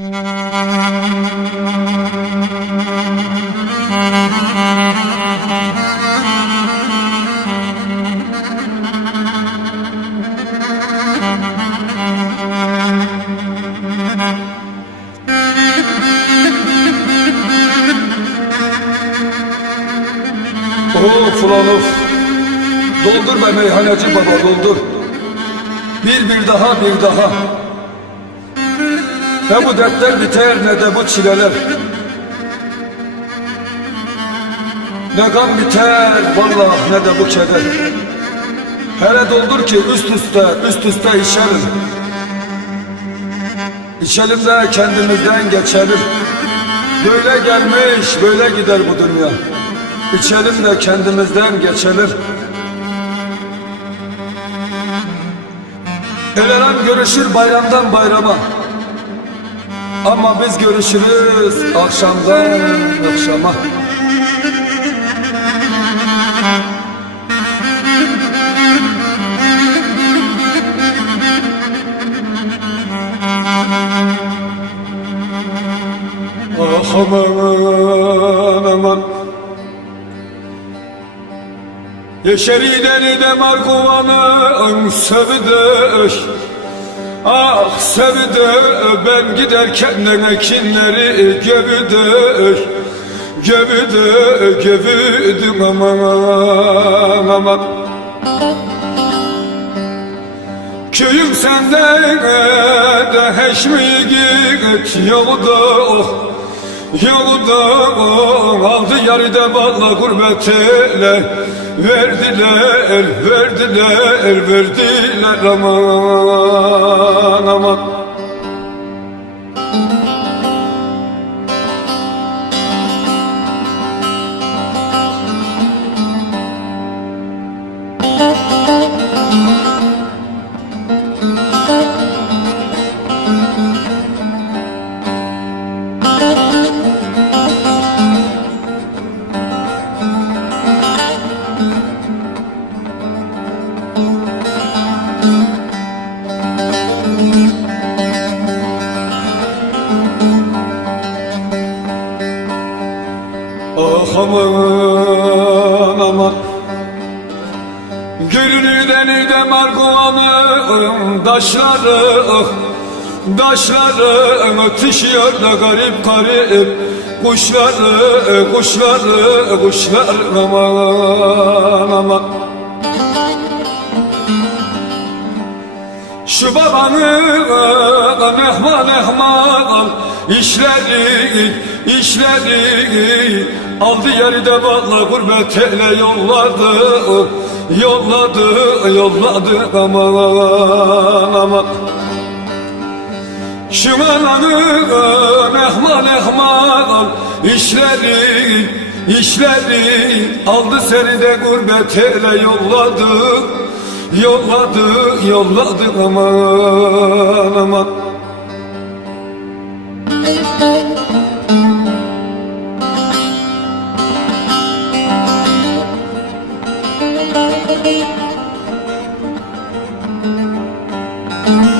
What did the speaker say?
Of ulan of. Doldur be meyhaneci baba, doldur. Bir daha, bir daha. Ne bu dertler biter, ne de bu çileler. Ne gam biter vallahi, ne de bu keder. Hele doldur ki üst üste içelim. İçelim de kendimizden geçelim. Böyle gelmiş, böyle gider bu dünya. İçelim de kendimizden geçelim. El alem görüşür bayramdan bayrama, ama biz görüşürüz akşamdan akşama. Ah aman aman, yeşeriden de markovanı sevdeş. Ah sevde, ben giderken de ekinleri gövüdüm aman aman. Köyüm senden de hiç mi git yolda, yolda aldı yarıda valla gurbet ele. Verdiler aman aman. Ah aman aman, gülünü denide marguanın taşları ötüşüyor da garip kuşlar aman aman. Şu babanın ehman işleri aldı yeride valla gurbet ele yolladı aman aman. Şu babanın ehman işleri aldı seni de gurbet ele yolladı aman aman. Thank you.